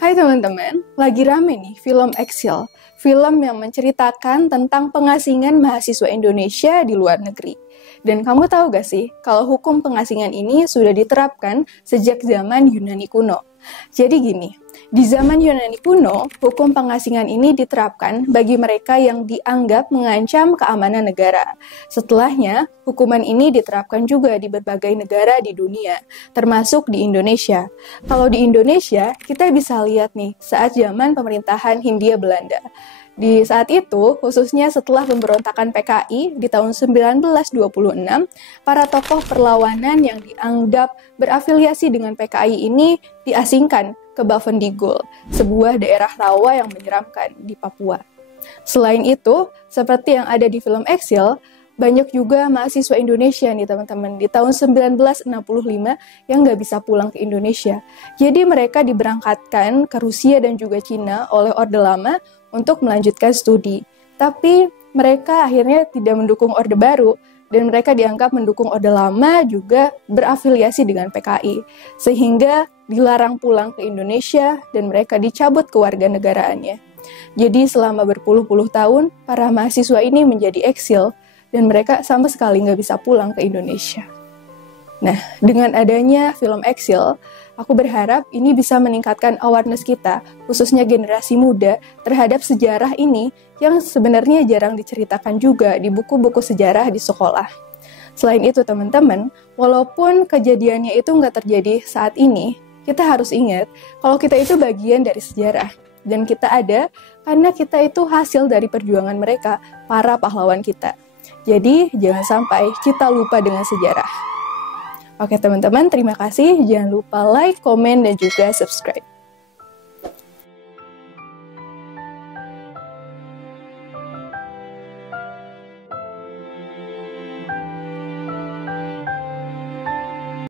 Hai teman-teman, lagi rame nih film Exil, film yang menceritakan tentang pengasingan mahasiswa Indonesia di luar negeri. Dan kamu tahu gak sih, kalau hukum pengasingan ini sudah diterapkan sejak zaman Yunani kuno. Jadi gini, di zaman Yunani kuno, hukum pengasingan ini diterapkan bagi mereka yang dianggap mengancam keamanan negara. Setelahnya, hukuman ini diterapkan juga di berbagai negara di dunia, termasuk di Indonesia. Kalau di Indonesia, kita bisa lihat nih, saat zaman pemerintahan Hindia Belanda. Di saat itu, khususnya setelah pemberontakan PKI di tahun 1926, para tokoh perlawanan yang dianggap berafiliasi dengan PKI ini diasingkan ke Bavendigul, sebuah daerah rawa yang menyeramkan di Papua. Selain itu, seperti yang ada di film Exil, banyak juga mahasiswa Indonesia nih teman-teman di tahun 1965 yang nggak bisa pulang ke Indonesia. Jadi mereka diberangkatkan ke Rusia dan juga Cina oleh Orde Lama untuk melanjutkan studi. Tapi mereka akhirnya tidak mendukung Orde Baru dan mereka dianggap mendukung Orde Lama juga berafiliasi dengan PKI. Sehingga dilarang pulang ke Indonesia dan mereka dicabut kewarganegaraannya. Jadi selama berpuluh-puluh tahun, para mahasiswa ini menjadi eksil dan mereka sama sekali nggak bisa pulang ke Indonesia. Nah, dengan adanya film Exil, aku berharap ini bisa meningkatkan awareness kita, khususnya generasi muda, terhadap sejarah ini yang sebenarnya jarang diceritakan juga di buku-buku sejarah di sekolah. Selain itu, teman-teman, walaupun kejadiannya itu nggak terjadi saat ini, kita harus ingat kalau kita itu bagian dari sejarah. Dan kita ada karena kita itu hasil dari perjuangan mereka, para pahlawan kita. Jadi, jangan sampai kita lupa dengan sejarah. Oke teman-teman, terima kasih. Jangan lupa like, komen, dan juga subscribe.